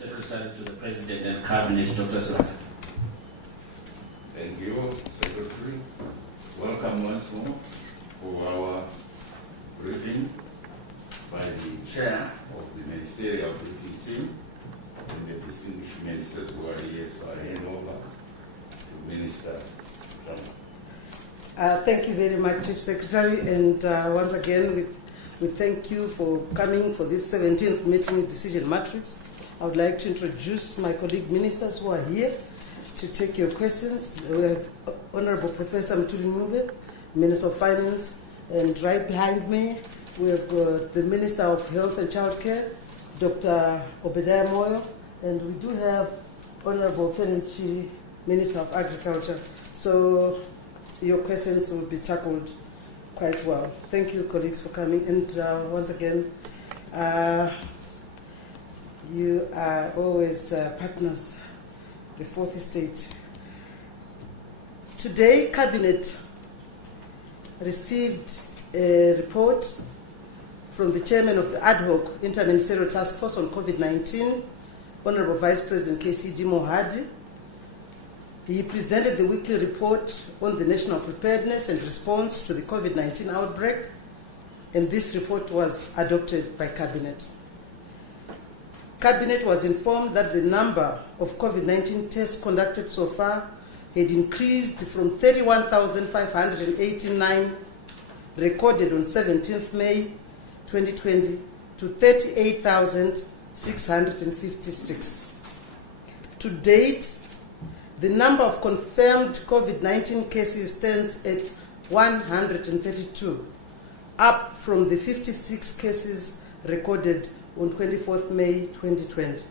Secretary to the President and Cabinet, Dr. Saka. Thank you, Secretary. Welcome once more for our briefing by the Chair of the Ministerial Briefing Team and the distinguished ministers who are here. So I hand over to Minister Trump. Thank you very much, Chief Secretary, and once again we thank you for coming for this 17th meeting decision matrix. I would like to introduce my colleague ministers who are here to take your questions. We have Honorable Professor Mtuli Mube, Minister of Finance, and right behind me we have got the Minister of Health and Childcare, Dr. Obadiah Moyo, and we do have Honorable Terence Chiri, Minister of Agriculture. So your questions will be tackled quite well. Thank you, colleagues, for coming. And once again, you are always partners, the fourth estate. Today, Cabinet received a report from the Chairman of the Ad Hoc Interministerial Task Force on COVID-19, Honorable Vice President KCD Mohadi. He presented the weekly report on the national preparedness and response to the COVID-19 outbreak, and this report was adopted by Cabinet. Cabinet was informed that the number of COVID-19 tests conducted so far had increased from 31,589 recorded on 17th May 2020 to 38,656. To date, the number of confirmed COVID-19 cases stands at 132, up from the 56 cases recorded on 24th May 2020.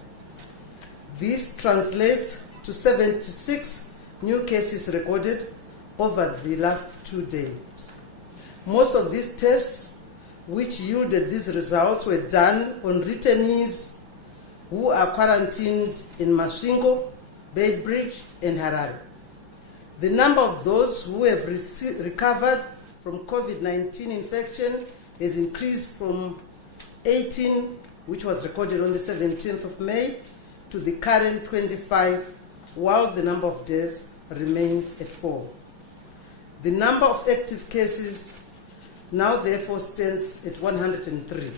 This translates to 76 new cases recorded over the last 2 days. Most of these tests which yielded these results were done on returnees who are quarantined in Masvingo, Beitbridge, and Harare. The number of those who have recovered from COVID-19 infection has increased from 18, which was recorded on the 17th of May, to the current 25, while the number of deaths remains at 4. The number of active cases now therefore stands at 103.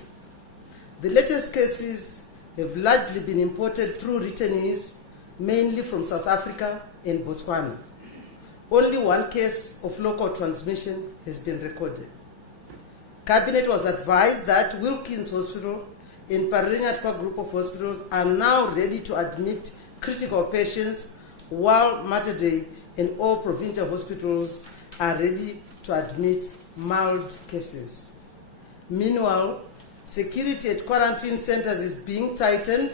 The latest cases have largely been imported through returnees, mainly from South Africa and Botswana. Only one case of local transmission has been recorded. Cabinet was advised that Wilkins Hospital and Parinyatwa group of hospitals are now ready to admit critical patients, while Mater Dei and all provincial hospitals are ready to admit mild cases. Meanwhile, security at quarantine centers is being tightened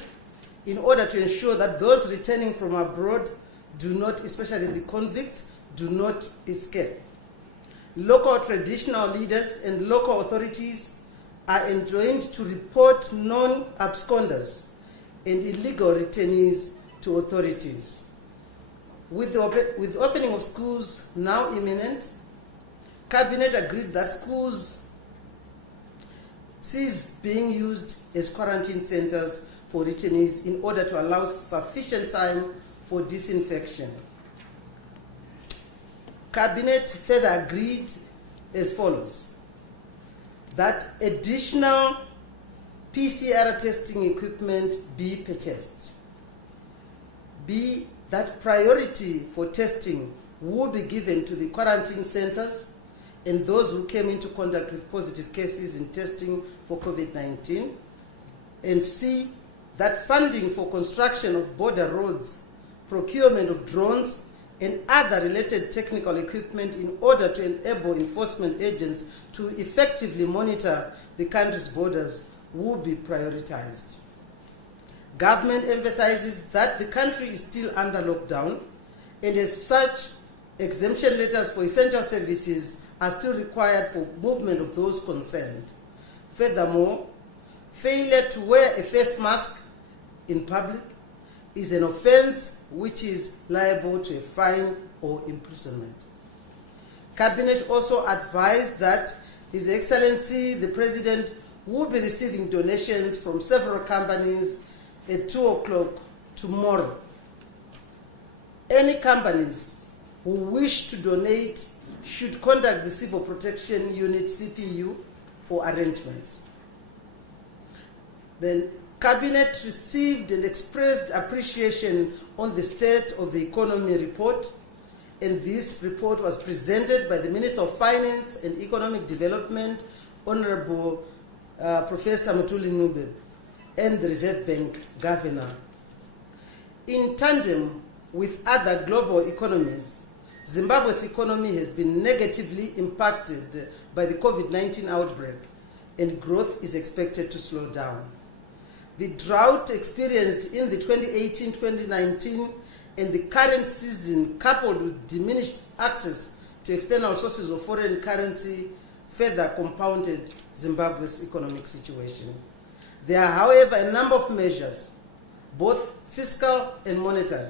in order to ensure that those returning from abroad do not, especially the convicts, do not escape. Local traditional leaders and local authorities are enjoined to report non-absconders and illegal returnees to authorities. With the opening of schools now imminent, Cabinet agreed that schools cease being used as quarantine centers for returnees in order to allow sufficient time for disinfection. Cabinet further agreed as follows: that additional PCR testing equipment be purchased. B, that priority for testing will be given to the quarantine centers and those who came into contact with positive cases in testing for COVID-19. And C, that funding for construction of border roads, procurement of drones, and other related technical equipment in order to enable enforcement agents to effectively monitor the country's borders will be prioritized. Government emphasizes that the country is still under lockdown, and as such, exemption letters for essential services are still required for movement of those concerned. Furthermore, failure to wear a face mask in public is an offense which is liable to a fine or imprisonment. Cabinet also advised that His Excellency the President will be receiving donations from several companies at 2 o'clock tomorrow. Any companies who wish to donate should contact the Civil Protection Unit CPU for arrangements. The Cabinet received and expressed appreciation on the State of the Economy report, and this report was presented by the Minister of Finance and Economic Development, Honorable Professor Mutuli Ngube, and the Reserve Bank Governor. In tandem with other global economies, Zimbabwe's economy has been negatively impacted by the COVID-19 outbreak, and growth is expected to slow down. The drought experienced in the 2018-2019 and the current season, coupled with diminished access to external sources of foreign currency, further compounded Zimbabwe's economic situation. There are, however, a number of measures, both fiscal and monetary,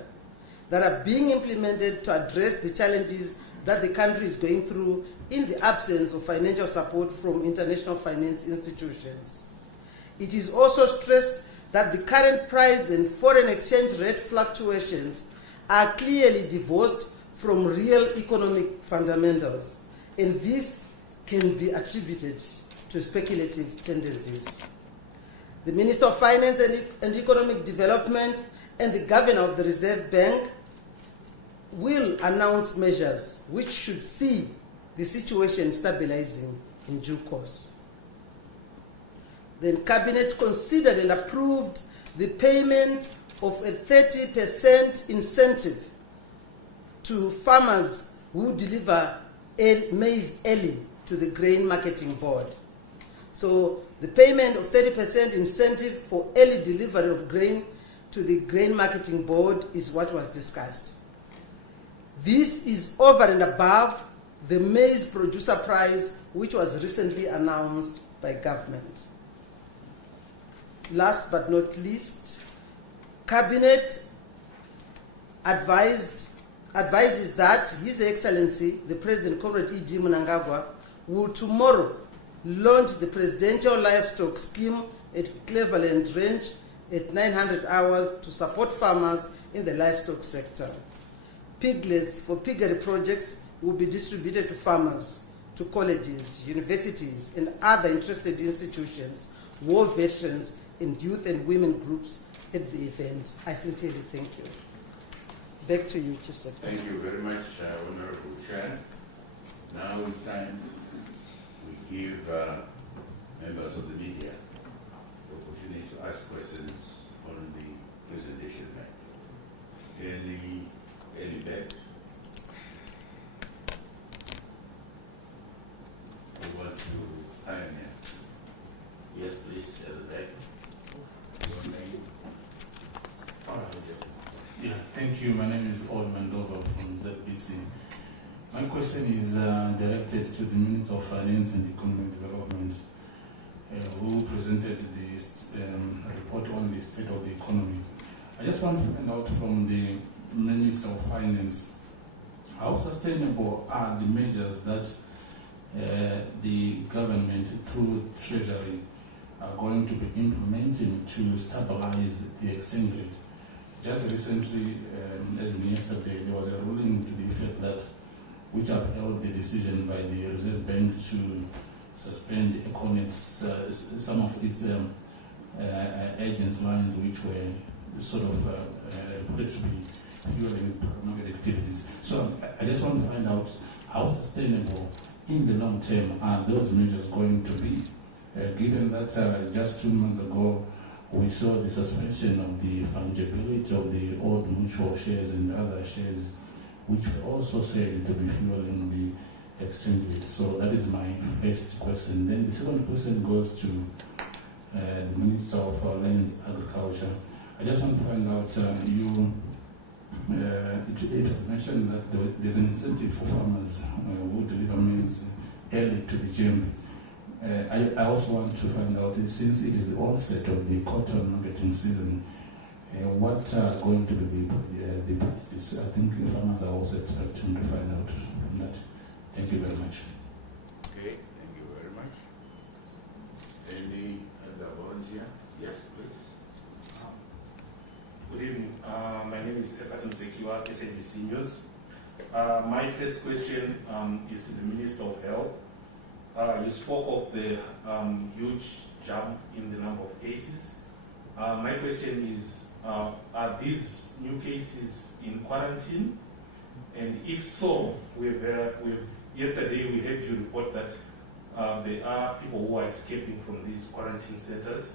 that are being implemented to address the challenges that the country is going through in the absence of financial support from international finance institutions. It is also stressed that the current price and foreign exchange rate fluctuations are clearly divorced from real economic fundamentals, and this can be attributed to speculative tendencies. The Minister of Finance and Economic Development and the Governor of the Reserve Bank will announce measures which should see the situation stabilizing in due course. The Cabinet considered and approved the payment of a 30% incentive to farmers who deliver maize early to the Grain Marketing Board. So the payment of 30% incentive for early delivery of grain to the Grain Marketing Board is what was discussed. This is over and above the maize producer price, which was recently announced by government. Last but not least, Cabinet advises that His Excellency, the President Comrade E.G. Mnangagwa, will tomorrow launch the Presidential Livestock Scheme at Cleveland Range at 900 hours to support farmers in the livestock sector. Piglets for piggery projects will be distributed to farmers, to colleges, universities, and other interested institutions, war veterans, and youth and women groups at the event. I sincerely thank you. Back to you, Chief Secretary. Thank you very much, Honorable Chair. Now it's time we give members of the media the opportunity to ask questions on the presentation. Any bet? Who wants to pioneer? Yes, please, at the back. Your name? Yeah, thank you. My name is Old Mandova from ZBC. My question is directed to the Minister of Finance and Economic Development, who presented this report on the state of the economy. I just want to find out from the Minister of Finance, how sustainable are the measures that the government through Treasury are going to be implementing to stabilize the exchange rate? Just recently, as in yesterday, there was a ruling to the effect that which upheld the decision by the Reserve Bank to suspend some of its agents' lines which were sort of put to be fueling economic activities. So I just want to find out how sustainable in the long term are those measures going to be, given that just 2 months ago we saw the suspension of the fungibility of the old mutual shares and other shares which were also said to be fueling the exchange rate. So that is my first question. Then the second question goes to the Minister of Lands Agriculture. I just want to find out, it was mentioned that there's an incentive for farmers who deliver maize early to the GMB. I also want to find out, since it is the onset of the cotton marketing season, what are going to be the prices? I think farmers are also expecting to find out from that. Thank you very much. Okay, thank you very much. Any other volunteer? Yes, please. Konnichiwa, SABC News. My first question is to the Minister of Health. You spoke of the huge jump in the number of cases. My question is, are these new cases in quarantine? And if so, yesterday we heard you report that there are people who are escaping from these quarantine centers.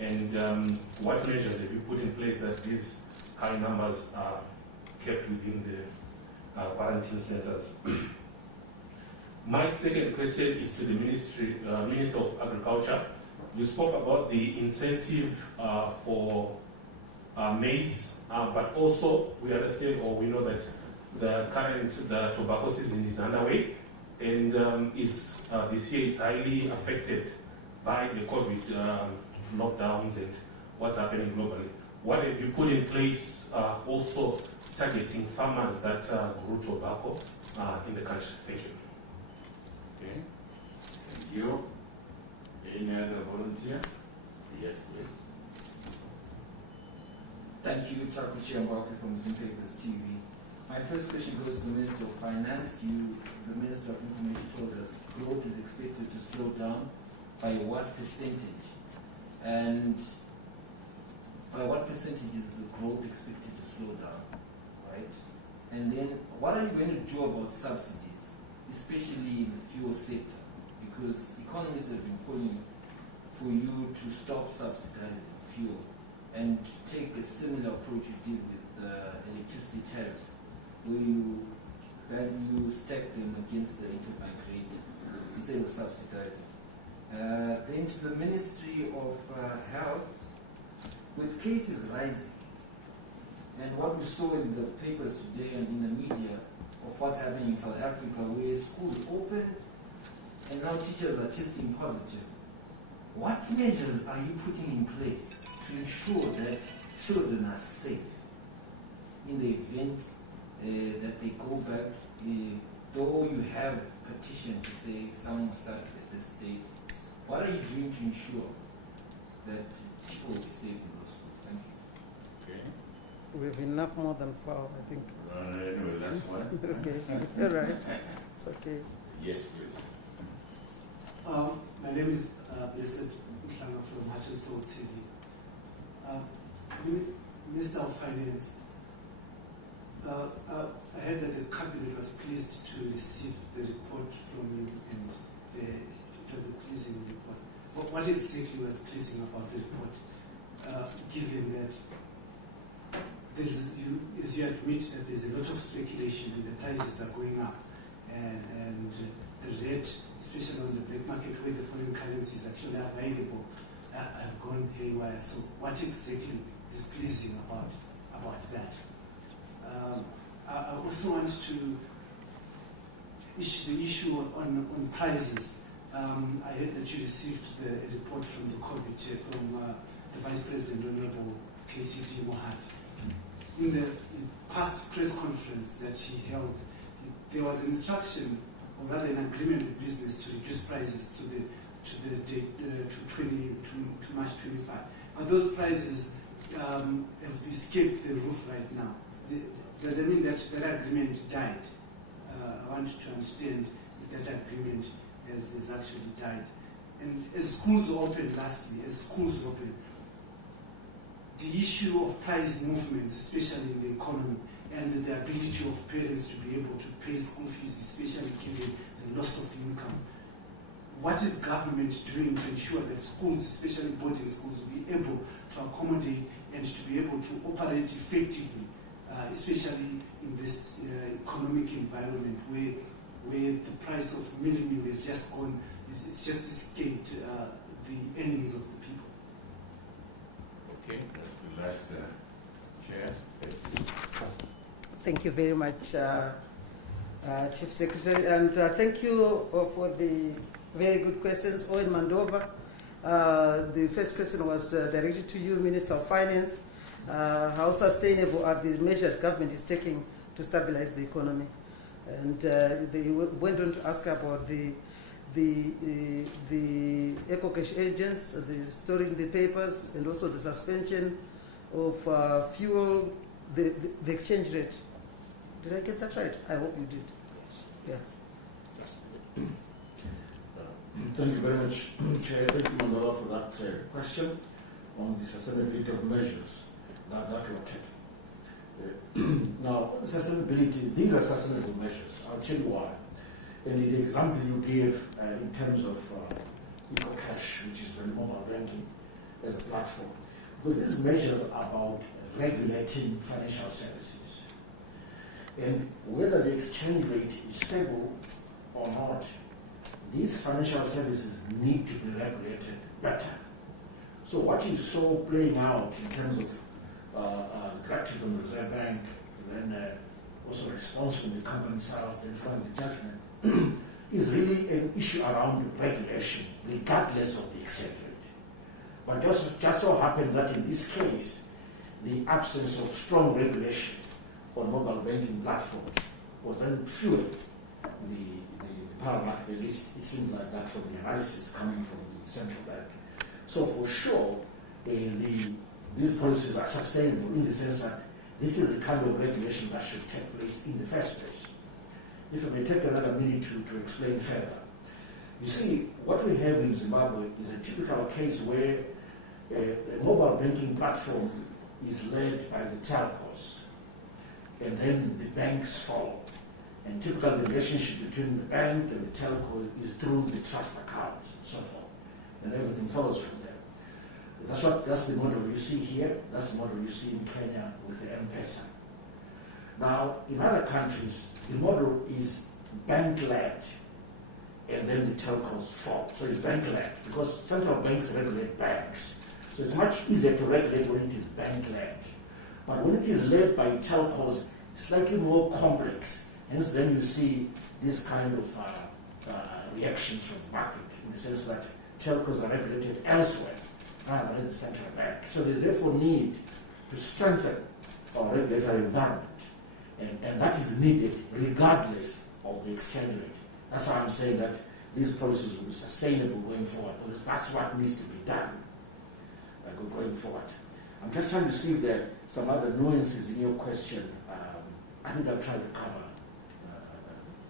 And what measures have you put in place that these high numbers are kept within the quarantine centers? My second question is to the Minister of Agriculture. You spoke about the incentive for maize, but also we understand or we know that the tobacco season is underway, and this year is highly affected by the COVID lockdowns and what's happening globally. What have you put in place also targeting farmers that grow tobacco in the country? Thank you. Okay. Thank you. Any other volunteer? Yes, please. Thank you, Chakuchi Mbaki from Zimbabwe TV. My first question goes to the Minister of Finance. The Minister of Information told us growth is expected to slow down by what percentage? And by what percentage is the growth expected to slow down, right? And then what are you going to do about subsidies, especially in the fuel sector? Because economists have been calling for you to stop subsidizing fuel and take a similar approach you did with electricity tariffs, where you stack them against the interbank rate instead of subsidizing. Then to the Ministry of Health, with cases rising, and what we saw in the papers today and in the media of what's happening in South Africa, where schools opened and now teachers are testing positive, what measures are you putting in place to ensure that children are safe in the event that they go back, though you have petition to say someone started at this date? What are you doing to ensure that people will be safe in those schools? Thank you. Okay. We have enough more than 4, I think. Anyway, last one. Okay, all right. It's okay. Yes, please. My name is Blessed Mhlanga from Hutchinson TV. Minister of Finance, I heard that the Cabinet was pleased to receive the report from you, and it was a pleasing report. What exactly was pleasing about the report, given that as you admit that there's a lot of speculation and the prices are going up, and the rate, especially on the black market where the foreign currencies actually are available, have gone haywire. So what exactly is pleasing about that? I also want to the issue on prices. I heard that you received a report from the COVID from the Vice President, Honorable KCT Mohad. In the past press conference that he held, there was an instruction, or rather an agreement with business to reduce prices to March 25. But those prices have escaped the roof right now. Does that mean that agreement died? I want to understand if that agreement has actually died. And as schools open, lastly, the issue of price movements, especially in the economy, and the ability of parents to be able to pay school fees, especially given the loss of income. What is government doing to ensure that schools, especially boarding schools, will be able to accommodate and to be able to operate effectively, especially in this economic environment where the price of meal has just gone, it's just escaped the earnings of the people? Okay, that's the last chair. Thank you very much, Chief Secretary, and thank you for the very good questions. Owen Mandova, the first question was directed to you, Minister of Finance. How sustainable are the measures government is taking to stabilize the economy? And they went on to ask about the eco-cash agents, the storing the papers, and also the suspension of fuel, the exchange rate Did I get that right? I hope you did. Yeah. Yes. Thank you very much, Chair. Thank you, Mandela, for that question on the sustainability of measures that were taken. Now, sustainability, these are sustainable measures. I'll tell you why. And the example you gave in terms of EcoCash, which is the mobile banking as a platform, because these measures are about regulating financial services. And whether the exchange rate is stable or not, these financial services need to be regulated better. So what you saw playing out in terms of directive from the Reserve Bank, and then also response from the company itself, then following the judgment, is really an issue around regulation, regardless of the exchange rate. But just so happens that in this case, the absence of strong regulation on mobile banking platforms was then fueling the power market. At least it seemed like that from the analysis coming from the central bank. So for sure, these policies are sustainable in the sense that this is the kind of regulation that should take place in the first place. If I may take another minute to explain further. You see, what we have in Zimbabwe is a typical case where a mobile banking platform is led by the telcos, and then the banks follow. And typically the relationship between the bank and the telco is through the trust account and so forth. And everything follows from there. That's the model you see here. That's the model you see in Kenya with the M-Pesa. Now, in other countries, the model is bank-led, and then the telcos follow. So it's bank-led because central banks regulate banks. So it's much easier to regulate when it is bank-led. But when it is led by telcos, it's slightly more complex. Hence, then you see this kind of reactions from the market in the sense that telcos are regulated elsewhere rather than the central bank. So there's therefore need to strengthen our regulatory environment. And that is needed regardless of the exchange rate. That's why I'm saying that these policies will be sustainable going forward, because that's what needs to be done going forward. I'm just trying to see if there are some other nuances in your question. I think I'll try to cover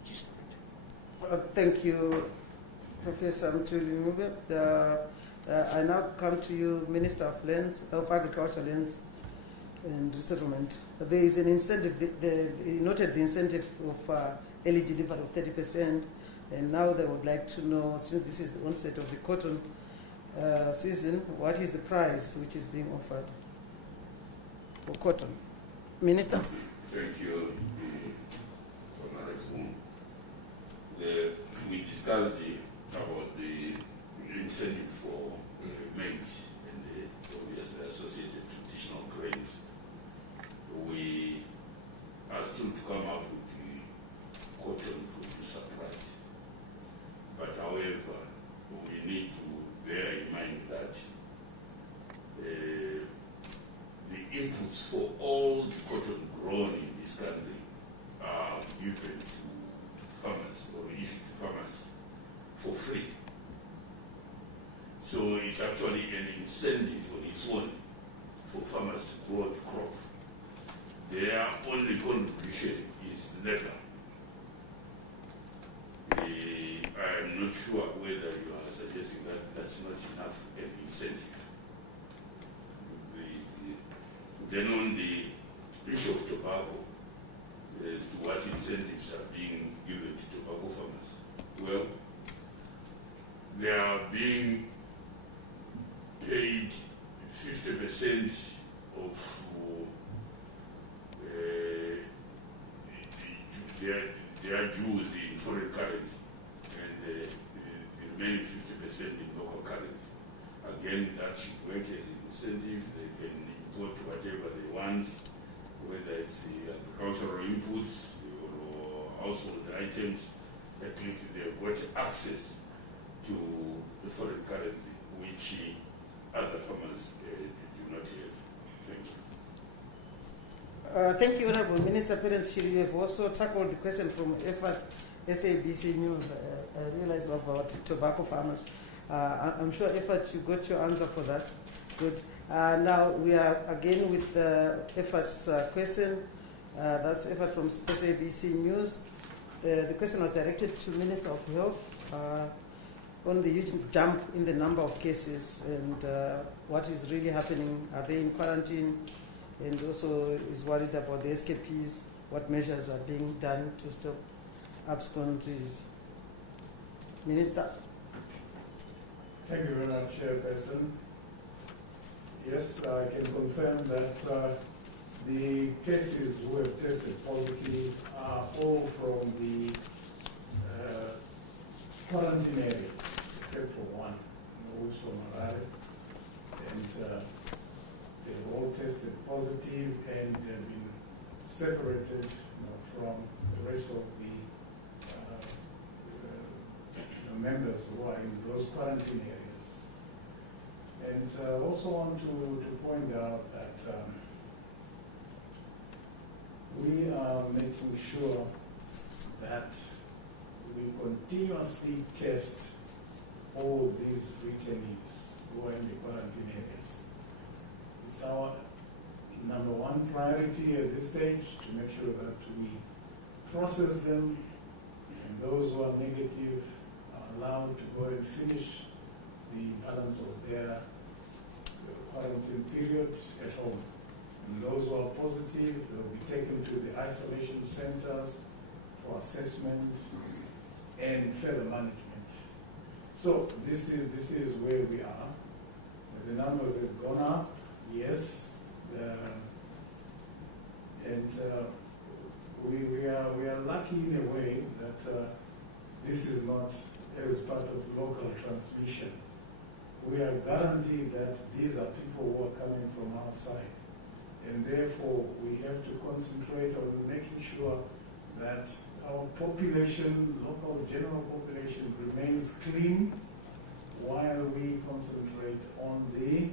just Thank you, Professor Mtuli Mube. I now come to you, Minister of Agriculture, Lands and Resettlement. There is an incentive, you noted the incentive of early delivery of 30%, and now they would like to know, since this is the onset of the cotton season, what is the price which is being offered for cotton? Minister? Thank you, Honorable. We discussed about the incentive for maize and the obviously associated traditional grains. We are still to come up with the cotton producer price. But however, we need to bear in mind that the inputs for all the cotton grown in this country are given to farmers or issued to farmers for free. So it's actually an incentive on its own for farmers to grow the crop. Their only contribution is labor. I'm not sure whether you are suggesting that that's not enough an incentive. Then on the issue of tobacco, as to what incentives are being given to tobacco farmers. Well, they are being paid 50% of their dues in foreign currency, and the remaining 50% in local currency. Again, that should work as an incentive. They can import whatever they want, whether it's the agricultural inputs or household items. At least they've got access to the foreign currency, which other farmers do not have. Thank you. Thank you, Honorable Minister Perez Shiri. You have also tackled the question from EFAT SABC News. I realize about tobacco farmers. I'm sure EFAT, you got your answer for that. Good. Now we are again with EFAT's question That's Eva from SABC News. The question was directed to Minister of Health on the huge jump in the number of cases and what is really happening. Are they in quarantine? And also is worried about the escapees. What measures are being done to stop abscondies? Minister. Thank you very much, Chairperson. Yes, I can confirm that the cases who have tested positive are all from the quarantine areas, except for one, who's from Harare. And they've all tested positive and have been separated from the rest of the members who are in those quarantine areas. And I also want to point out that we are making sure that we continuously test all these returnees who are in the quarantine areas. It's our number one priority at this stage to make sure that we process them, and those who are negative are allowed to go and finish the balance of their quarantine period at home. And those who are positive will be taken to the isolation centers for assessment and further management. So this is where we are. The numbers have gone up, yes, and we are lucky in a way that this is not as part of local transmission. We are guaranteed that these are people who are coming from outside. And therefore, we have to concentrate on making sure that our population, local general population, remains clean while we concentrate on the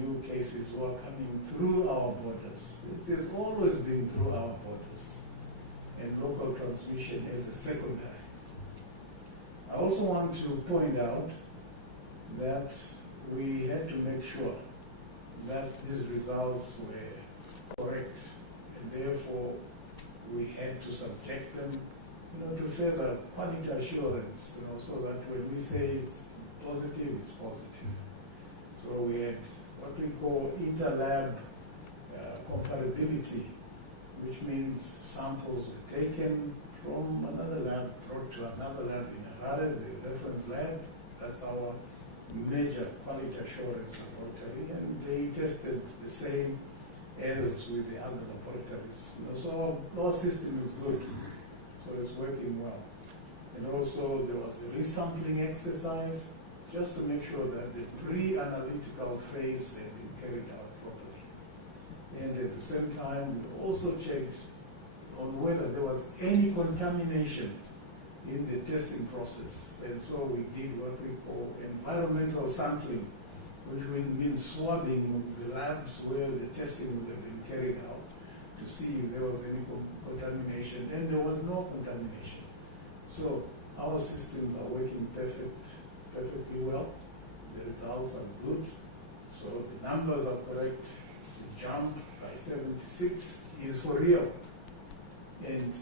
new cases who are coming through our borders. It has always been through our borders, and local transmission is a secondary. I also want to point out that we had to make sure that these results were correct, and therefore we had to subject them, to further quality assurance, so that when we say it's positive, it's positive. So we had what we call inter-lab comparability, which means samples were taken from another lab, brought to another lab in Harare, the reference lab. That's our major quality assurance laboratory, and they tested the same as with the other laboratories. So our system is good, so it's working well. And also there was a resampling exercise just to make sure that the pre-analytical phase had been carried out properly. And at the same time, we also checked on whether there was any contamination in the testing process. And so we did what we call environmental sampling, which means swabbing the labs where the testing would have been carried out to see if there was any contamination, and there was no contamination. So our systems are working perfectly well. The results are good. So the numbers are correct. The jump by 76 is for real. And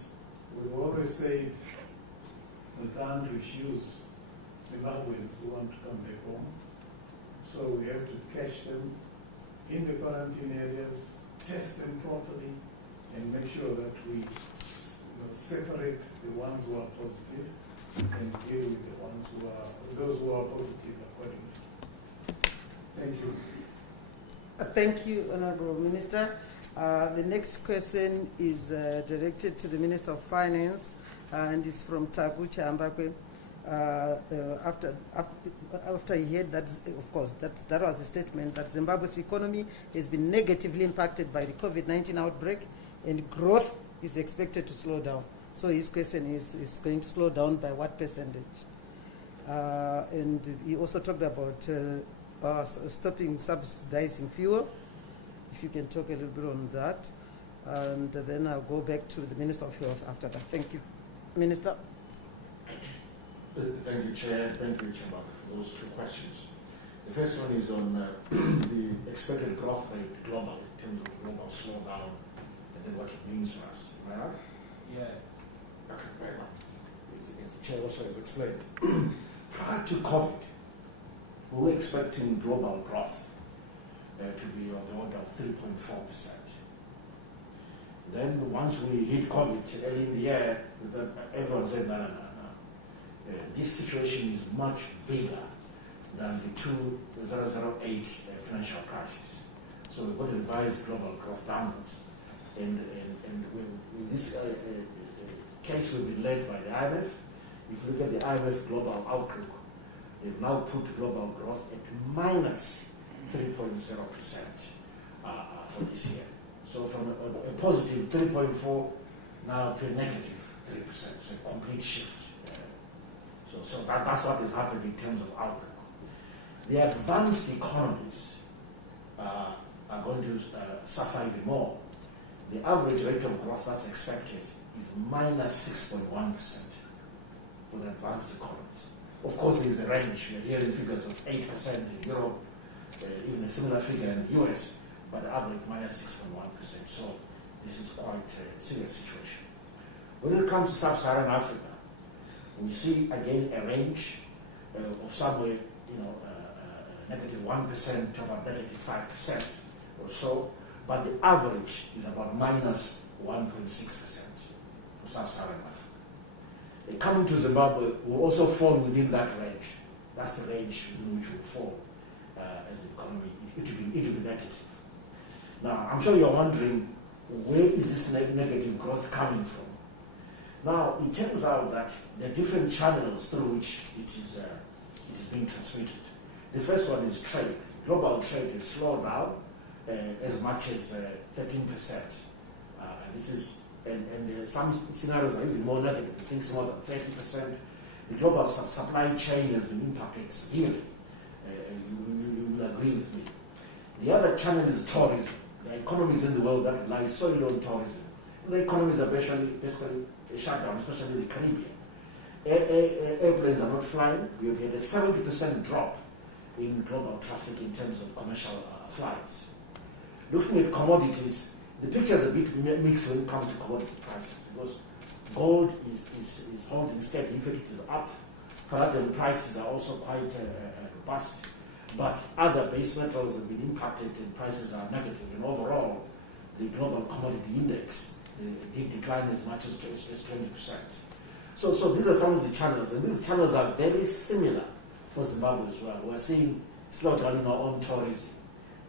we've always said we can't refuse Zimbabweans who want to come back home. So we have to catch them in the quarantine areas, test them properly, and make sure that we separate the ones who are positive and deal with the ones who are, those who are positive accordingly. Thank you. Thank you, Honorable Minister. The next question is directed to the Minister of Finance, and is from Tabu Chambakwe. After he heard that, of course, that was the statement that Zimbabwe's economy has been negatively impacted by the COVID-19 outbreak, and growth is expected to slow down. So his question is going to slow down by what percentage? And he also talked about stopping subsidizing fuel. If you can talk a little bit on that. And then I'll go back to the Minister of Health after that. Thank you. Minister. Thank you, Chair. Thank you, Chairman, for those two questions. The first one is on the expected growth rate globally in terms of global slowdown then what it means for us. Am I right? Yeah. Okay, very well. As the Chair also has explained, prior to COVID, we were expecting global growth to be on the order of 3.4%. Then once we hit COVID early in the year, everyone said, no. This situation is much bigger than the 2008 financial crisis. So we've got to revise global growth downwards. And with this case will be led by the IMF. If you look at the IMF global outlook, they've now put global growth at minus 3.0% for this year. So from a positive 3.4 now to a negative 3%. So a complete shift. So that's what has happened in terms of outlook. The advanced economies are going to suffer even more. The average rate of growth that's expected is minus 6.1% for the advanced economies. Of course, there is a range. We're hearing figures of 8% in Europe, even a similar figure in the US, but average minus 6.1%. So this is quite a serious situation. When it comes to sub-Saharan Africa, we see again a range of somewhere, negative 1% to about negative 5% or so, but the average is about minus 1.6% for sub-Saharan Africa. Coming to Zimbabwe will also fall within that range. That's the range within which will fall as an economy. It will be negative. Now, I'm sure you're wondering, where is this negative growth coming from? Now, it turns out that there are different channels through which it is being transmitted. The first one is trade. Global trade is slowed down as much as 13%. And some scenarios are even more negative. I think it's more than 30%. The global supply chain has been impacted severely. You will agree with me. The other channel is tourism. There are economies in the world that rely solely on tourism. The economies are basically shut down, especially the Caribbean. Airplanes are not flying. We have had a 70% drop in global traffic in terms of commercial flights. Looking at commodities, the picture is a bit mixed when it comes to commodity prices, because gold is holding steady. In fact, it is up. Palladium prices are also quite robust. But other base metals have been impacted and prices are negative. And overall, the global commodity index did decline as much as 20%. So these are some of the channels, and these channels are very similar for Zimbabwe as well. We're seeing a slowdown in our own tourism,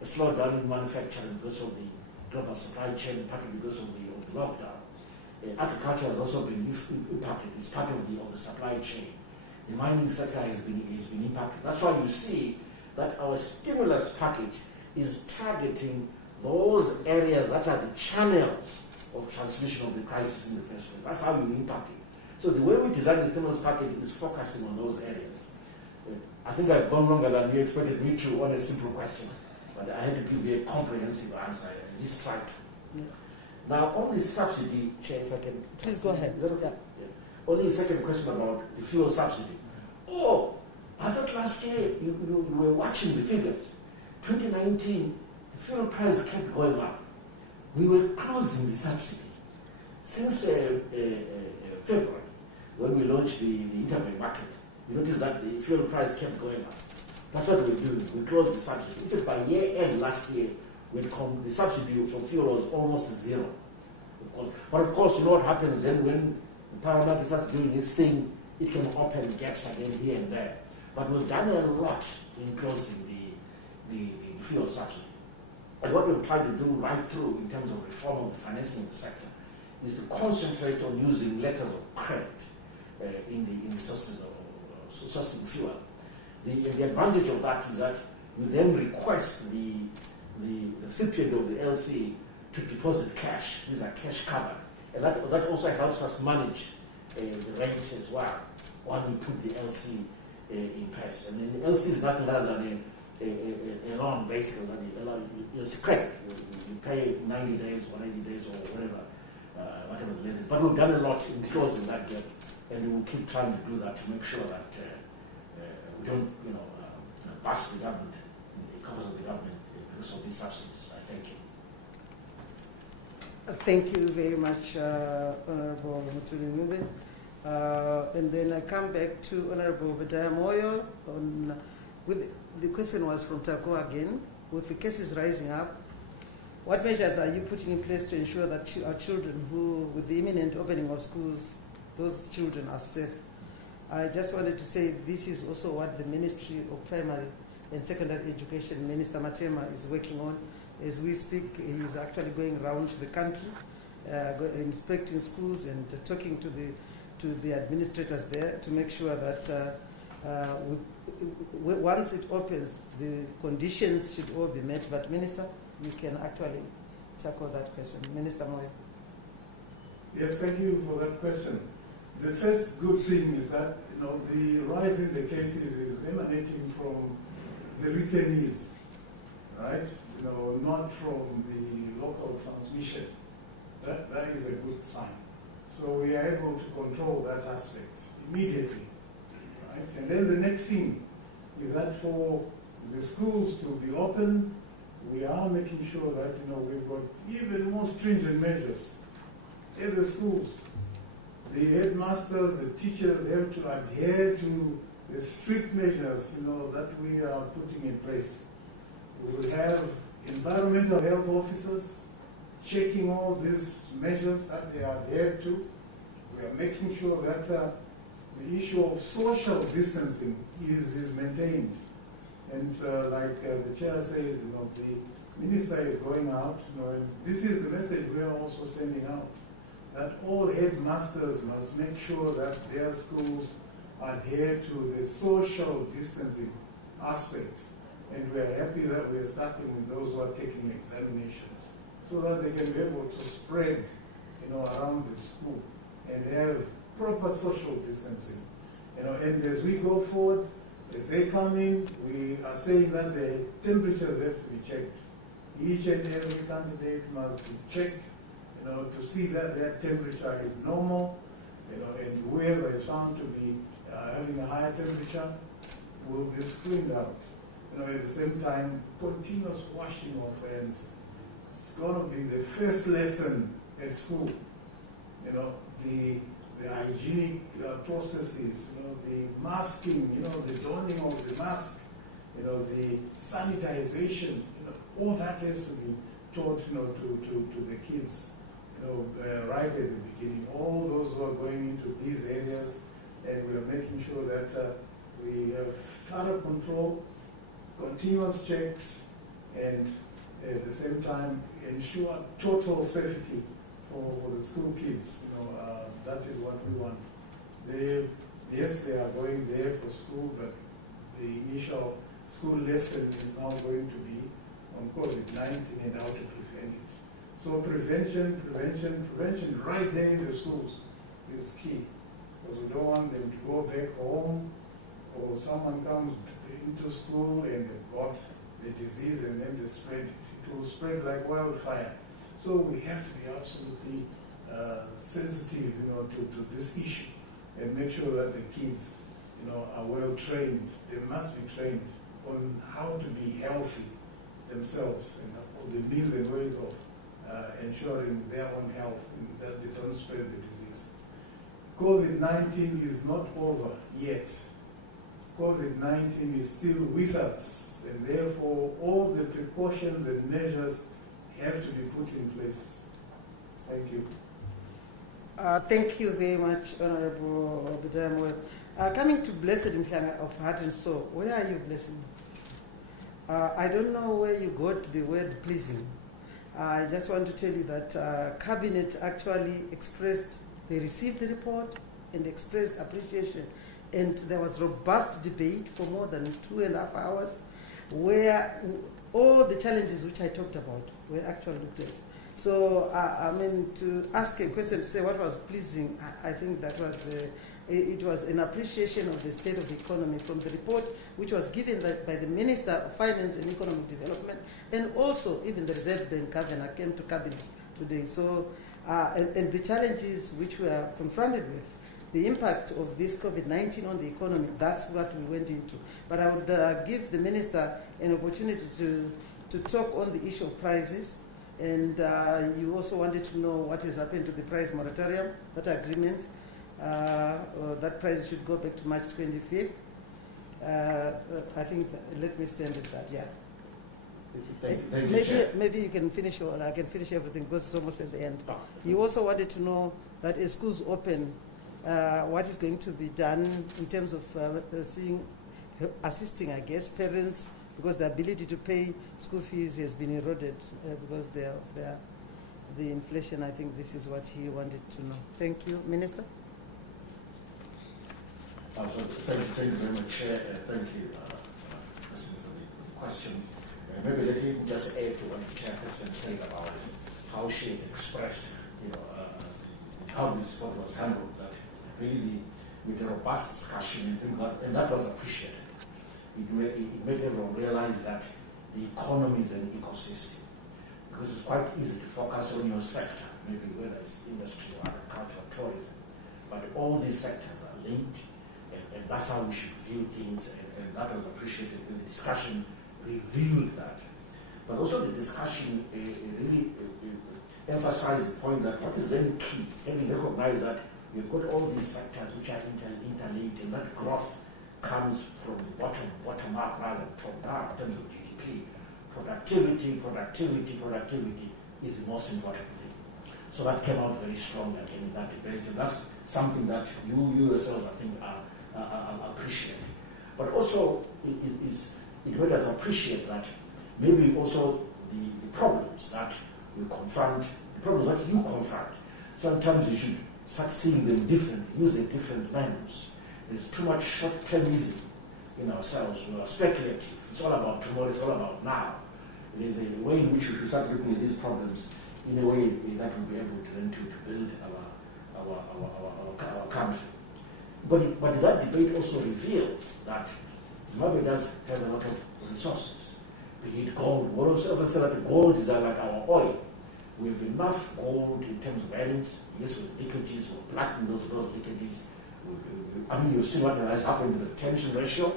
a slowdown in manufacturing because of the global supply chain, partly because of the lockdown. Agriculture has also been impacted. It's part of the supply chain. The mining sector has been impacted. That's why you see that our stimulus package is targeting those areas that are the channels of transmission of the crisis in the first place. That's how you impact it. So the way we design the stimulus package is focusing on those areas. I think I've gone longer than you expected me to on a simple question, but I had to give you a comprehensive answer. At least try to. Yeah. Now, on the subsidy, Chair, if I can... Please go ahead. Is that okay? Yeah. Only a second question about the fuel subsidy. Oh, I thought last year you were watching the figures. 2019, the fuel price kept going up. We were closing the subsidy. Since February, when we launched the interbank market, we noticed that the fuel price kept going up. That's what we're doing. We closed the subsidy. In fact, by year end last year, the subsidy for fuel was almost zero. But of course, you know what happens then when the power market starts doing this thing, it can open gaps again here and there. But we've done a lot in closing the fuel subsidy. And what we've tried to do right through in terms of reform of the financing sector is to concentrate on using letters of credit in the sources of sourcing fuel. The advantage of that is that you then request the recipient of the LC to deposit cash. These are cash covered. And that also helps us manage the rates as well when we put the LC in place. And then the LC is nothing other than a loan, basically. It's credit. You pay 90 days, 180 days, or whatever the length is. But we've done a lot in closing that gap, and we will keep trying to do that to make sure that we don't, bust the government, the coffers of the government because of these subsidies. I thank you. Thank you very much, Honorable Mutuli Nube. And then I come back to Honorable Bedaya Moyo. The question was from Tako again. With the cases rising up, what measures are you putting in place to ensure that our children who, with the imminent opening of schools, those children are safe? I just wanted to say this is also what the Ministry of Primary and Secondary Education, Minister Matema, is working on. As we speak, he is actually going around the country, inspecting schools and talking to the administrators there to make sure that once it opens, the conditions should all be met. But Minister, you can actually tackle that question. Minister Moyo. Yes, thank you for that question. The first good thing is that the rise in the cases is emanating from the returnees, right? Not from the local transmission. That is a good sign. So we are able to control that aspect immediately, right? And then the next thing is that for the schools to be open, we are making sure that we've got even more stringent measures in the schools. The headmasters, the teachers have to adhere to the strict measures that we are putting in place. We will have environmental health officers checking all these measures that they adhere to. We are making sure that the issue of social distancing is maintained. And like the chair says, the minister is going out, and this is the message we are also sending out, that all headmasters must make sure that their schools adhere to the social distancing aspect. And we are happy that we are starting with those who are taking examinations so that they can be able to spread around the school and have proper social distancing. And as we go forward, as they come in, we are saying that the temperatures have to be checked. Each and every candidate must be checked to see that their temperature is normal, and whoever is found to be having a higher temperature will be screened out. At the same time, continuous washing of hands. It's going to be the first lesson at school. The hygienic processes, the masking, the donning of the mask, the sanitization, all that has to be taught, to the kids, right at the beginning. All those who are going into these areas, and we are making sure that we have thorough control, continuous checks, and at the same time ensure total safety for the school kids. That is what we want. Yes, they are going there for school, but the initial school lesson is now going to be on COVID-19 and how to prevent it. So prevention right there in the schools is key, because we don't want them to go back home, or someone comes into school and they've got the disease and then they spread it. It will spread like wildfire. So we have to be absolutely sensitive, to this issue, and make sure that the kids, are well trained. They must be trained on how to be healthy themselves, and the means and ways of ensuring their own health and that they don't spread the disease. COVID-19 is not over yet. COVID-19 is still with us, and therefore all the precautions and measures have to be put in place. Thank you. Thank you very much, Honorable Bedaya. Coming to Blessed Mhlanga of Heart and Soul, where are you, Blessed? I don't know where you got the word pleasing. I just want to tell you that Cabinet actually expressed, they received the report and expressed appreciation. And there was robust debate for more than 2.5 hours, where all the challenges which I talked about were actually looked at. So, to ask a question to say what was pleasing, I think that was, it was an appreciation of the state of the economy from the report which was given by the Minister of Finance and Economic Development, and also even the Reserve Bank Governor came to Cabinet today. So, and the challenges which we are confronted with, the impact of this COVID-19 on the economy, that's what we went into. But I would give the Minister an opportunity to talk on the issue of prices, And you also wanted to know what has happened to the price moratorium, that agreement. That price should go back to March 25th. I think, let me stand at that, yeah. Thank you, Chair. Maybe you can finish, or I can finish everything because it's almost at the end. You also wanted to know that as schools open, what is going to be done in terms of assisting, I guess, parents, because the ability to pay school fees has been eroded because the inflation. I think this is what he wanted to know. Thank you, Minister. Thank you very much, Chair. Thank you, President, for the question. Maybe let me just add to what the Chairperson said about how she expressed, how this report was handled. That really, with a robust discussion, and that was appreciated. It made everyone realize that the economy is an ecosystem, because it's quite easy to focus on your sector, maybe whether it's industry or agriculture or tourism, but all these sectors are linked, and that's how we should view things, and that was appreciated. The discussion revealed that. But also the discussion really emphasized the point that what is then key, having recognized that we've got all these sectors which are interlinked, and that growth comes from bottom up rather than top down in terms of GDP. Productivity is the most important thing. So that came out very strong again in that debate, and that's something that you yourselves, I think, are appreciating. But also, it made us appreciate that maybe also the problems that we confront, the problems that you confront, sometimes you should start seeing them differently, use a different lens. There's too much short-termism in ourselves. We are speculative. It's all about tomorrow, it's all about now. There's a way in which we should start looking at these problems in a way that will be able to then to build our country. But that debate also revealed that Zimbabwe does have a lot of resources, be it gold. We also say that gold is like our oil. We have enough gold in terms of earnings. Yes, with leakages, we're plugging those leakages. I mean, you've seen what has happened with the tension ratio,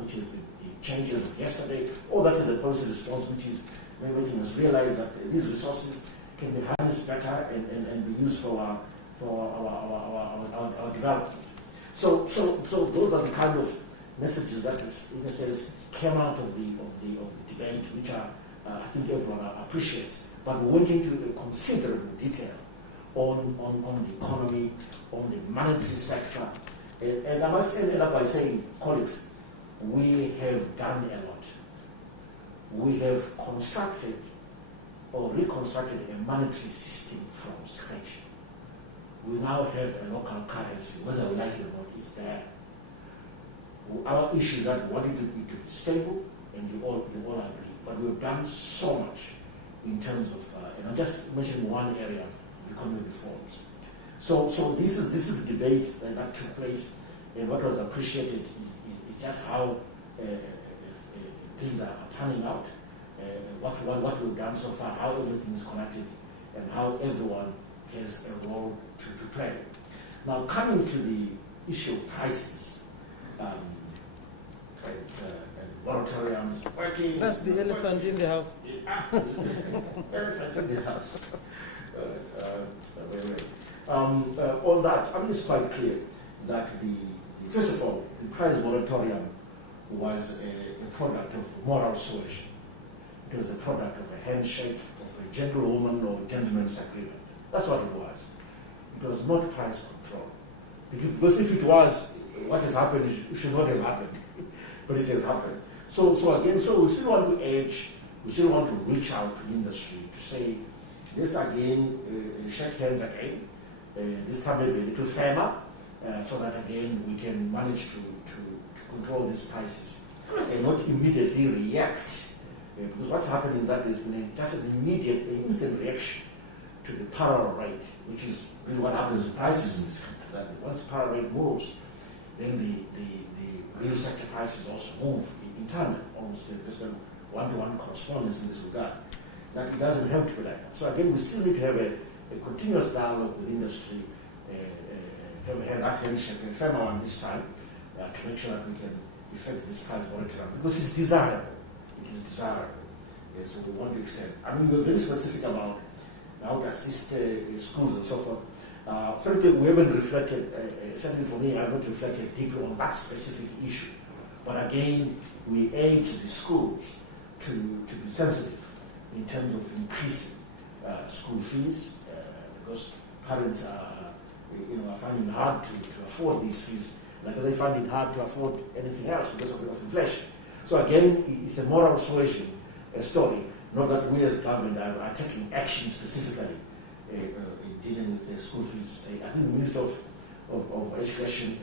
which is the changes of yesterday. All that is a policy response which is making us realize that these resources can be harnessed better and be used for our development. So those are the kind of messages that, in a sense, came out of the debate, which I think everyone appreciates. But we went into considerable detail on the economy, on the monetary sector. And I must end up by saying, colleagues, we have done a lot. We have constructed or reconstructed a monetary system from scratch. We now have a local currency, whether we like it or not, it's there. Our issue is that we want it to be stable, and you all agree. But we've done so much in terms of, and I'll just mention one area, economic reforms. So this is the debate that took place, and what was appreciated is just how things are turning out, what we've done so far, how everything is connected, and how everyone has a role to play. Now, coming to the issue of prices, and moratoriums working. That's the elephant in the house. Elephant in the house. On that, I mean, it's quite clear that first of all, the price moratorium was a product of moral suasion. It was a product of a handshake, of a gentlewoman or gentleman's agreement. That's what it was. It was not price control. Because if it was, what has happened, it should not have happened. But it has happened. So we still want to edge, we still want to reach out to industry to say, let's again shake hands again, this time maybe a little firmer, so that again we can manage to control these prices and not immediately react. Because what's happening is that there's been just an immediate, instant reaction to the parallel rate, which is really what happens with prices in this country. That once the parallel rate moves, then the real sector prices also move in tandem, almost there's a one-to-one correspondence in this regard. That it doesn't have to be like that. So again, we still need to have a continuous dialogue with industry, have that handshake and firmer one this time, to make sure that we can effect this price moratorium, because it's desirable. It is desirable. So we want to extend. I mean, we're very specific about how to assist schools and so forth. Frankly, we haven't reflected, certainly for me, I haven't reflected deeply on that specific issue. But again, we urge the schools to be sensitive in terms of increasing school fees, because parents are finding it hard to afford these fees, like they find it hard to afford anything else because of inflation. So again, it's a moral suasion story, not that we as government are taking action specifically in dealing with the school fees. I think the Minister of Education,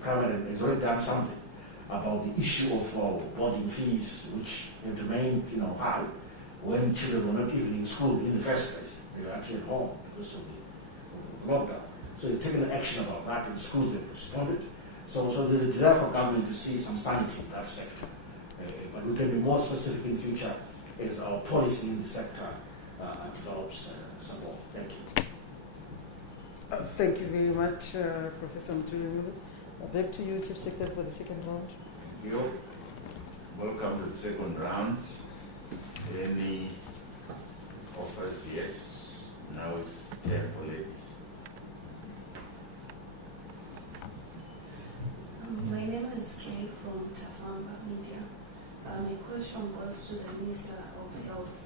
Primary, has already done something about the issue of boarding fees, which have remained high when children were not even in school in the first place. They were actually at home because of the lockdown. So they've taken action about that, and schools have responded. So there's a desire for government to see some sanity in that sector. But we can be more specific in future as our policy in the sector develops some more. Thank you. Thank you very much, Professor Mtuli. Back to you, Chief Secretary, for the second round. Thank you. Welcome to the second round. Any offers? Yes. Now it's time for ladies. My name is Kay from Tafamba Media. My question goes to the Minister of Health.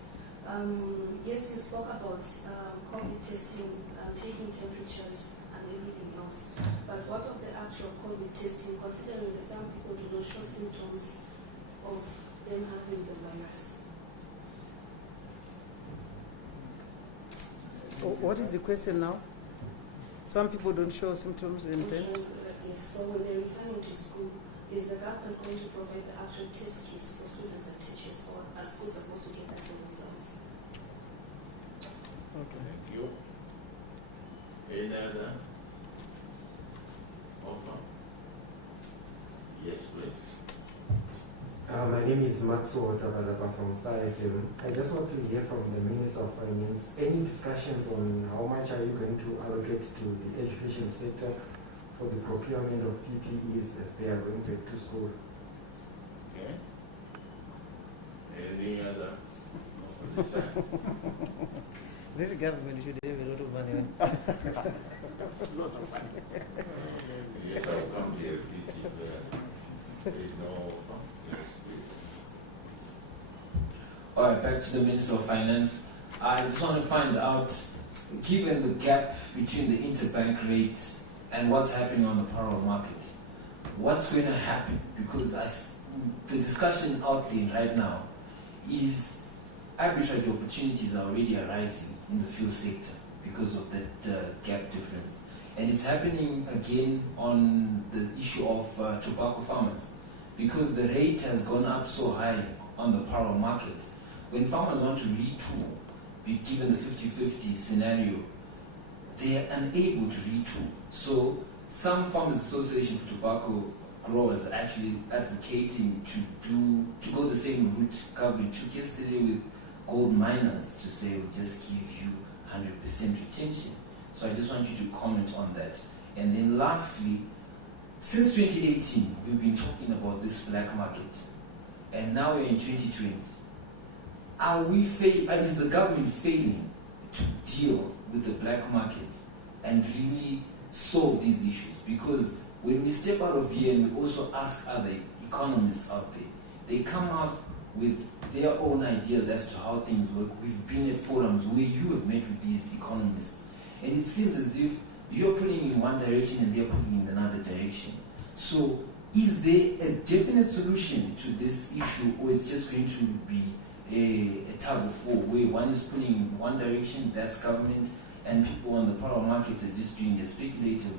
Yes, you spoke about COVID testing, taking temperatures and everything else. But what of the actual COVID testing, considering that some people do not show symptoms of them having the virus? What is the question now? Some people don't show symptoms and then? Yes, so when they're returning to school, is the government going to provide the actual test kits for students and teachers, or are schools supposed to get that for themselves? Okay. Thank you. Any other offer? Yes, please. My name is Matsuo Tabazapa from Star FM. I just want to hear from the Minister of Finance any discussions on how much are you going to allocate to the education sector for the procurement of PPEs as they are going back to school. Okay. Any other opposition? This government should have a lot of money. Lots of money. Yes, I will come to repeat if there is no offer. Yes, please. All right, back to the Minister of Finance. I just want to find out, given the gap between the interbank rates and what's happening on the parallel market, what's going to happen? Because the discussion out there right now is arbitrary opportunities are already arising in the fuel sector because of that gap difference. And it's happening again on the issue of tobacco farmers, because the rate has gone up so high on the parallel market. When farmers want to retool, given the 50-50 scenario, they are unable to retool. So some farmers association for tobacco growers are actually advocating to go the same route government took yesterday with gold miners, to say we'll just give you 100% retention. So I just want you to comment on that. And then lastly, since 2018, we've been talking about this black market, and now we're in 2020. Is the government failing to deal with the black market and really solve these issues? Because when we step out of here and we also ask other economists out there, they come up with their own ideas as to how things work. We've been at forums where you have met with these economists, and it seems as if you're pulling in one direction and they're pulling in another direction. So is there a definite solution to this issue, or it's just going to be a tug of war where one is pulling in one direction, that's government, and people on the parallel market are just doing their speculative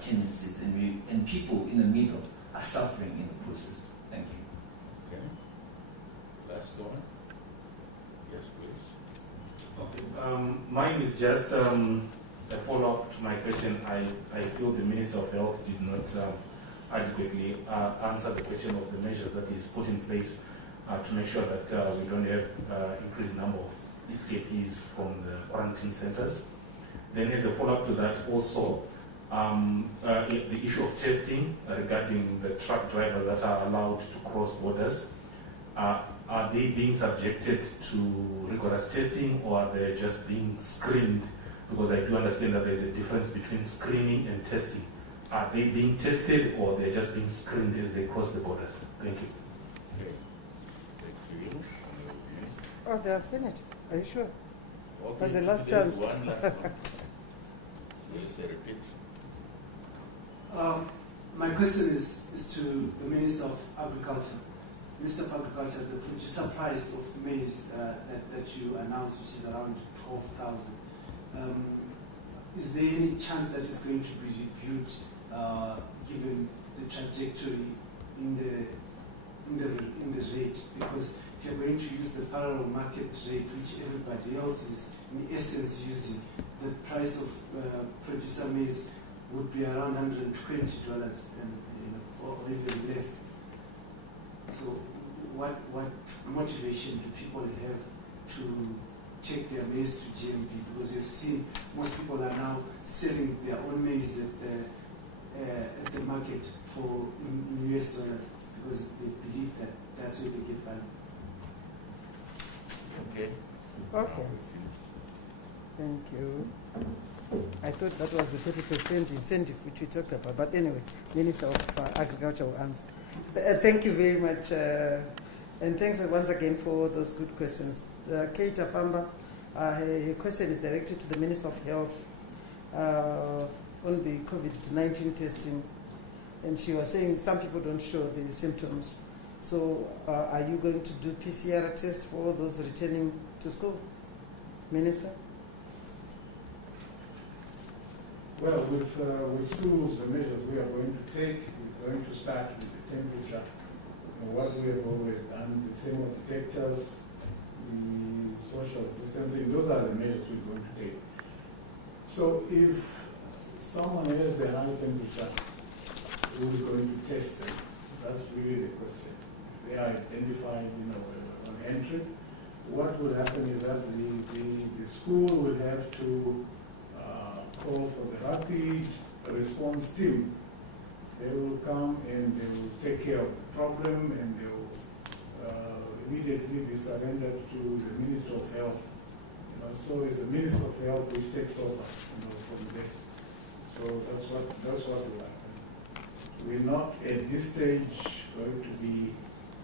tendencies, and people in the middle are suffering in the process? Thank you. Okay. Last one. Yes, please. Okay. Mine is just a follow-up to my question. I feel the Minister of Health did not adequately answer the question of the measures that is put in place to make sure that we don't have increased number of escapees from the quarantine centers. Then as a follow-up to that also, the issue of testing regarding the truck drivers that are allowed to cross borders. are they being subjected to rigorous testing, or are they just being screened? Because I do understand that there's a difference between screening and testing. Are they being tested, or they're just being screened as they cross the borders? Thank you. Thank you. Oh, they are finished. Are you sure? Okay. That's the last There's chance. one last one. Yes, I repeat. My question is to the Minister of Agriculture. Minister of Agriculture, the producer price of maize that you announced, which is around 12,000, is there any chance that it's going to be reviewed given the trajectory in the rate? Because if you're going to use the parallel market rate, which everybody else is in essence using, the price of producer maize would be around $120 or even less. So what motivation do people have to take their maize to GMB? Because we've seen most people are now selling their own maize at the market in US dollars because they believe that that's where they get value. Okay. Okay. Thank you. I thought that was the 30% incentive which we talked about. But anyway, Minister of Agriculture will answer. Thank you very much. And thanks once again for those good questions. Kate Afamba, her question is directed to the Minister of Health on the COVID-19 testing. And she was saying some people don't show the symptoms. So are you going to do PCR tests for all those returning to school? Minister? Well, with schools, the measures we are going to take is going to start with the temperature. What we have always done, the thermal detectors, the social distancing, those are the measures we're going to take. So if someone has a high temperature, who is going to test them? That's really the question. If they are identified, on entry, what will happen is that the school will have to call for the rapid response team. They will come and they will take care of the problem, and they will immediately be surrendered to the Minister of Health. So it's the Minister of Health which takes over from there. So that's what will happen. We're not at this stage going to be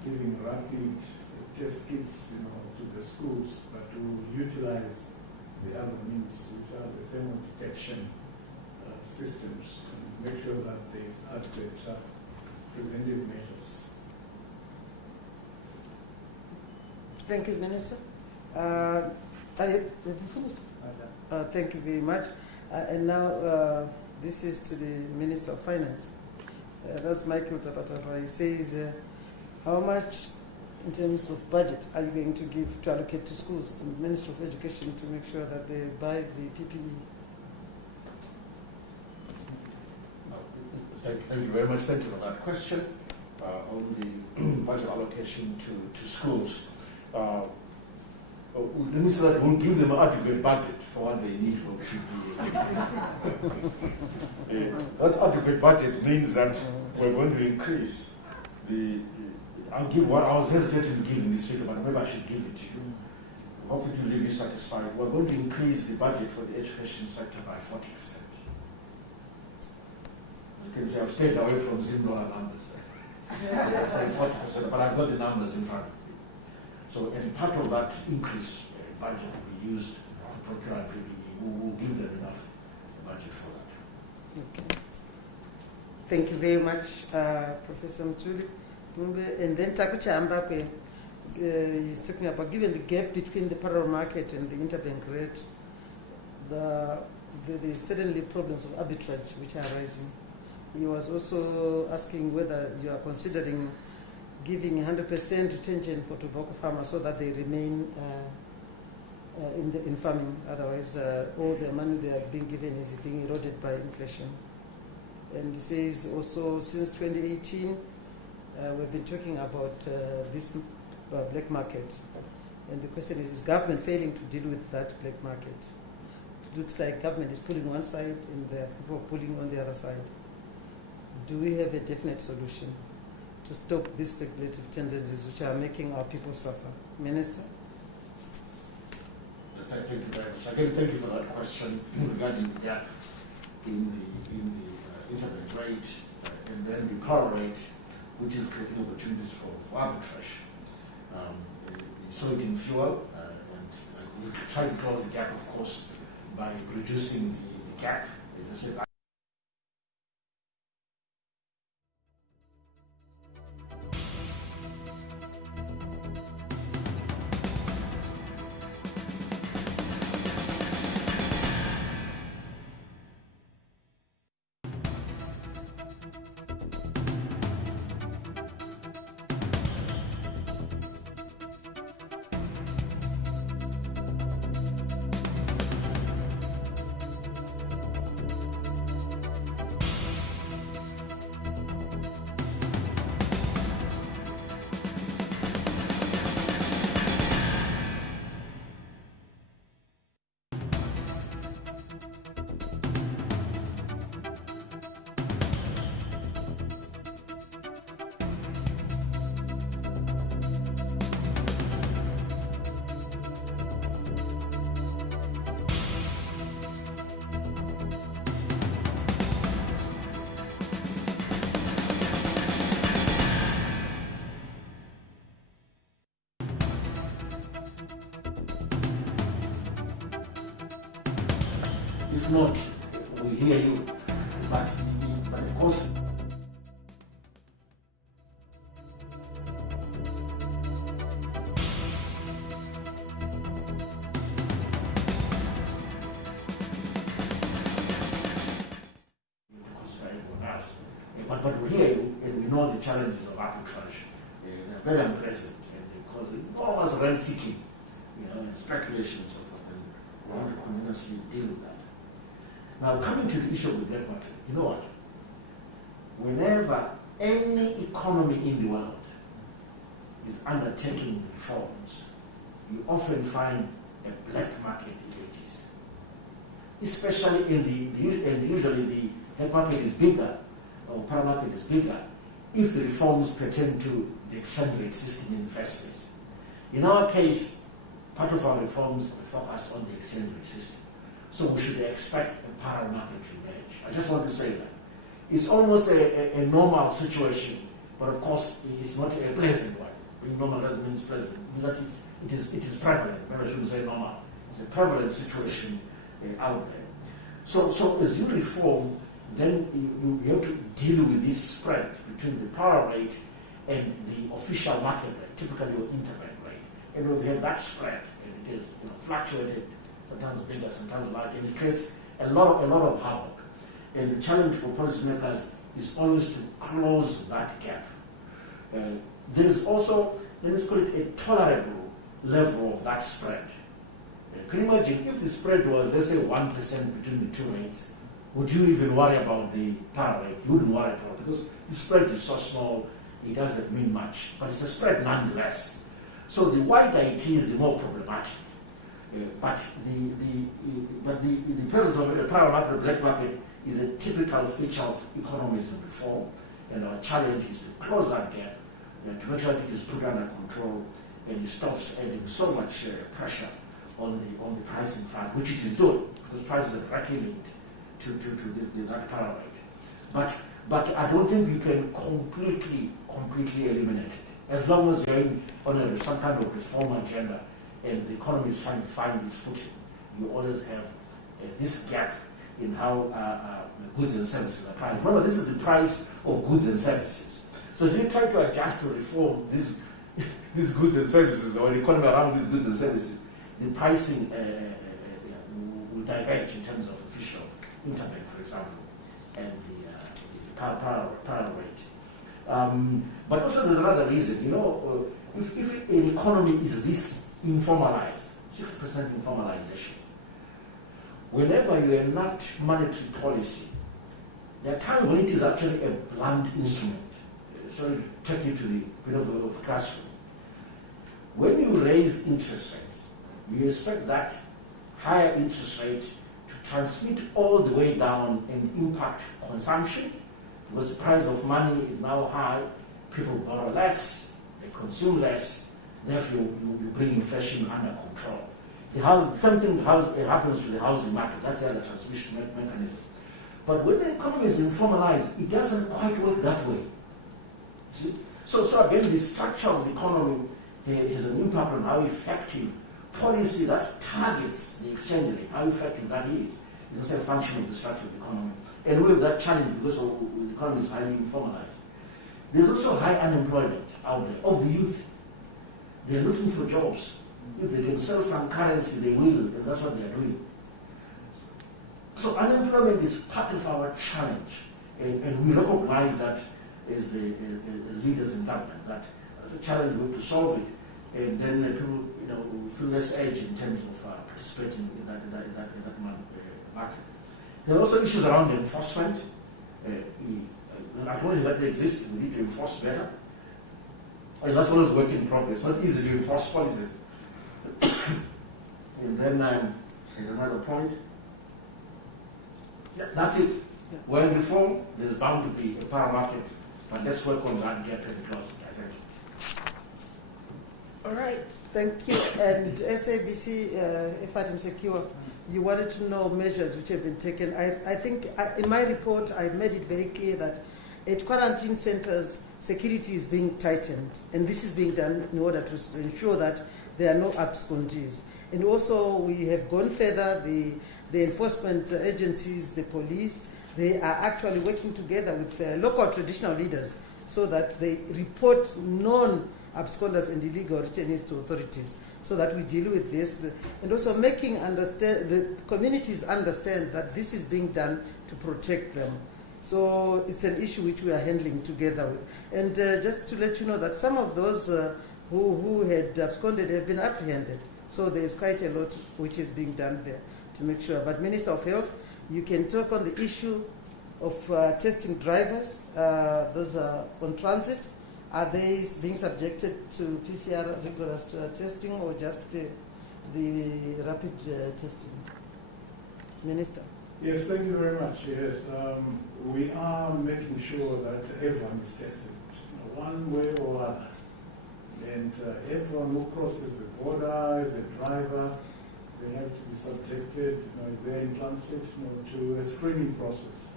giving rapid test kits to the schools, but to utilize the other means, which are the thermal detection systems, and make sure that there is adequate preventive measures. Thank you, Minister. Have you finished? Thank you very much. And now this is to the Minister of Finance. That's Michael Tapatapa. He says, how much in terms of budget are you going to give to allocate to schools, the Minister of Education, to make sure that they buy the PPE? Thank you very much. Thank you for that question. On the budget allocation to schools, let me say that we'll give them an adequate budget for what they need for PPE. That adequate budget means that we're going to increase the. I'll give one. I was hesitating to give in this figure, but maybe I should give it to you. Hopefully, to leave you satisfied. We're going to increase the budget for the education sector by 40%. You can say I've stayed away from Zimbabwe numbers. I say 40%, but I've got the numbers in front of me. So, and part of that increased budget will be used to procure PPE. We will give them enough budget for that. Okay. Thank you very much, Professor Mtuli. And then Takucha Ambakwe is talking about, given the gap between the parallel market and the interbank rate, there's certainly problems of arbitrage which are rising. He was also asking whether you are considering giving 100% retention for tobacco farmers so that they remain in farming. Otherwise, all the money they are being given is being eroded by inflation. And he says also, since 2018, we've been talking about this black market. And the question is government failing to deal with that black market? It looks like government is pulling one side and there are people pulling on the other side. Do we have a definite solution to stop these speculative tendencies which are making our people suffer? Minister? Thank you very much. Again, thank you for that question regarding the gap in the interbank rate and then the power rate, which is creating opportunities for arbitrage. So it in fuel, and we try to close the gap, of course, by reducing the gap. If not, we hear you. But of course, but we hear you and we know the challenges of arbitrage. They're very unpleasant and they cause enormous rent seeking, and speculation and so forth. And we want to continuously deal with that. Now, coming to the issue of the black market, you know what? Whenever any economy in the world is undertaking reforms, you often find a black market in it. Especially and usually the black market is bigger, or power market is bigger, if the reforms pertain to the exchange rate system in the first place. In our case, part of our reforms focus on the exchange rate system. So we should expect a parallel market to emerge. I just want to say that. It's almost a normal situation, but of course it's not a pleasant one. Being normal doesn't mean it's pleasant. It is prevalent. Maybe I shouldn't say normal. It's a prevalent situation out there. So as you reform, then you have to deal with this spread between the power rate and the official market rate, typically your interbank rate. And we've had that spread, and it is fluctuated, sometimes bigger, sometimes larger, and it creates a lot of havoc. And the challenge for policymakers is always to close that gap. There is also, let's call it a tolerable level of that spread. Can you imagine if the spread was, let's say, 1% between the two rates, would you even worry about the power rate? You wouldn't worry at all, because the spread is so small, it doesn't mean much. But it's a spread nonetheless. So the wider it is, the more problematic. But the presence of a power market, black market, is a typical feature of economies in reform, and our challenge is to close that gap, and to make sure that it is put under control, and it stops adding so much pressure on the pricing front, which it is doing, because prices are directly linked to that power rate. But I don't think you can completely eliminate it. As long as you're on some kind of reform agenda and the economy is trying to find its footing, you always have this gap in how goods and services are priced. Remember, this is the price of goods and services. So if you try to adjust or reform these goods and services, or the economy around these goods and services, the pricing will diverge in terms of official interbank, for example, and the power rate. But also there's another reason. If an economy is this informalized, 60% informalization, whenever you enact monetary policy, there are times when it is actually a blunt instrument. Sorry to take you to the bit of the classroom. When you raise interest rates, you expect that higher interest rate to transmit all the way down and impact consumption, because the price of money is now high, people borrow less, they consume less, therefore you bring inflation under control. Something happens to the housing market, that's the other transmission mechanism. But when the economy is informalized, it doesn't quite work that way. See? So again, the structure of the economy has an impact on how effective policy that targets the exchange rate, how effective that is. It's also a function of the structure of the economy. And we have that challenge because the economy is highly informalized. There's also high unemployment out there of the youth. They're looking for jobs. If they can sell some currency, they will, and that's what they're doing. So unemployment is part of our challenge, and we recognize that as leaders in government, that as a challenge we have to solve it, and then people feel less edge in terms of participating in that market. There are also issues around enforcement. Acknowledge that they exist, we need to enforce better. And that's always work in progress. It's not easy to enforce policies. And then another point. Yeah, that's it. Yeah. When reform, there's bound to be a power market, but let's work on that and get pretty close. Thank you. All right, thank you. And SABC, Fatim Secure, you wanted to know measures which have been taken. I think in my report, I made it very clear that at quarantine centers, security is being tightened, and this is being done in order to ensure that there are no abscondees. And also, we have gone further. The enforcement agencies, the police, they are actually working together with local traditional leaders so that they report non-absconders and illegal returnees to authorities, so that we deal with this, and also making the communities understand that this is being done to protect them. So it's an issue which we are handling together with. And just to let you know that some of those who had absconded have been apprehended. So there's quite a lot which is being done there to make sure. But Minister of Health, you can talk on the issue of testing drivers. Those are on transit. Are they being subjected to PCR rigorous testing or just the rapid testing? Minister. Yes, thank you very much. Yes, we are making sure that everyone is tested, one way or other. And everyone who crosses the border as a driver, they have to be subjected, if they're in transit, to a screening process.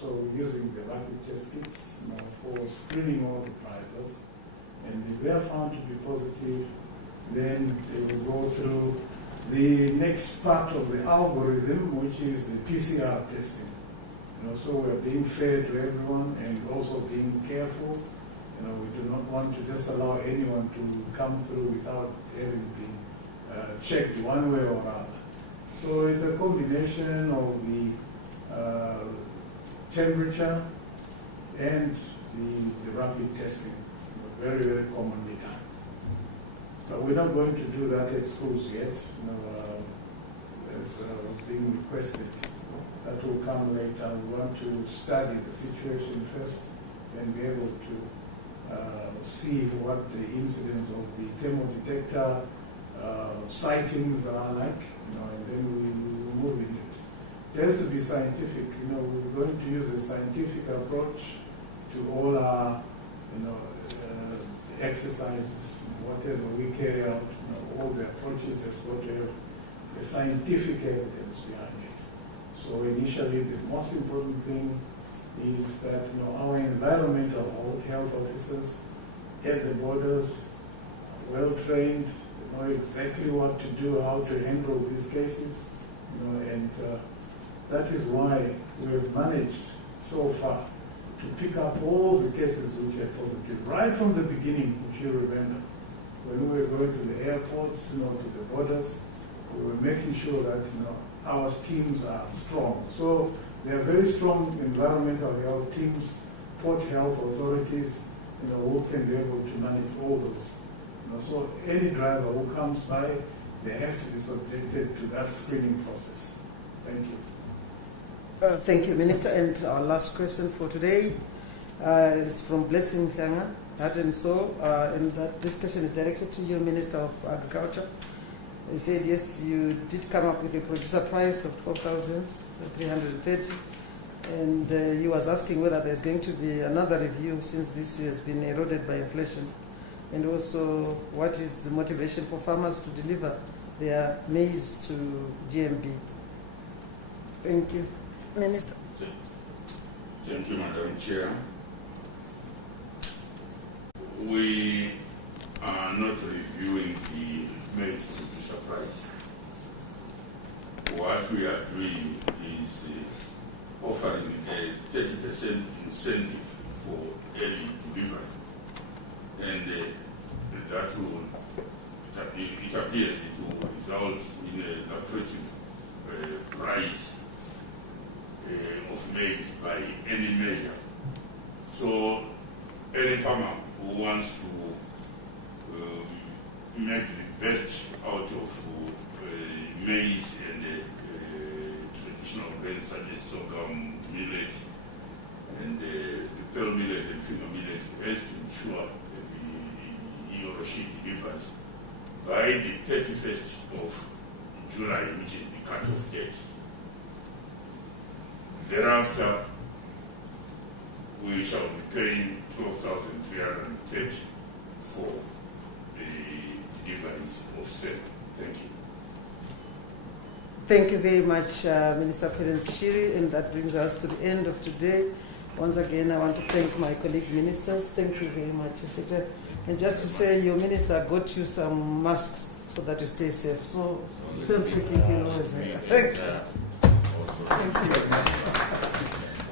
So we're using the rapid test kits for screening all the drivers. And if they are found to be positive, then they will go through the next part of the algorithm, which is the PCR testing. So we're being fair to everyone and also being careful. We do not want to just allow anyone to come through without having been checked one way or another. So it's a combination of the temperature and the rapid testing, very, very commonly done. But we're not going to do that at schools yet, as was being requested. That will come later. We want to study the situation first and be able to see what the incidence of the thermal detector sightings are like, and then we will move into it. It has to be scientific. We're going to use a scientific approach to all our, exercises, whatever we carry out. All the approaches have got to have a scientific evidence behind it. So initially, the most important thing is that our environmental health officers at the borders are well trained, they know exactly what to do, how to handle these cases, and that is why we have managed so far to pick up all the cases which are positive right from the beginning. If you remember, when we were going to the airports, to the borders, we were making sure that our teams are strong. So there are very strong environmental health teams, port health authorities, who can be able to manage all those. So any driver who comes by, they have to be subjected to that screening process. Thank you. Thank you, Minister. And our last question for today is from Blessing Klanga, Heart and Soul, and this question is directed to you, Minister of Agriculture. He said, yes, you did come up with a producer price of 12,330. And he was asking whether there's going to be another review since this has been eroded by inflation. And also, what is the motivation for farmers to deliver their maize to GMB? Thank you. Minister. Thank you, Madam Chair. We are not reviewing the maize producer price. What we are doing is offering a 30% incentive for early delivery. And that will, it appears it will result in a lucrative price of maize by any measure. So any farmer who wants to make the best out of maize and traditional grains such as sorghum, millet, and pearl millet and finger millet has to ensure that he or she delivers by the 31st of July, which is the cut-off date. Thereafter, we shall be paying 12,330 for the deliveries of sale. Thank you. Thank you very much, Minister Perence Shiri, and that brings us to the end of today. Once again, I want to thank my colleague ministers. Thank you very much, Secretary. And just to say, your minister got you some masks so that you stay safe. So, thank you.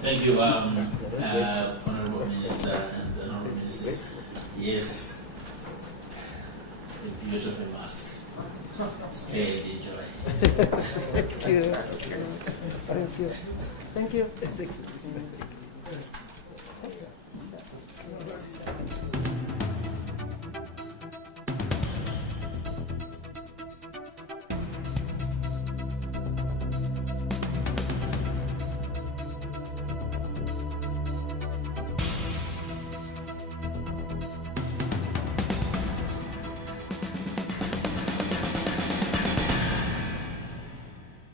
Thank you, Honorable Minister and Honorable Ministers. Yes, a beautiful mask. Stay and enjoy. Thank you. Thank you. Thank you.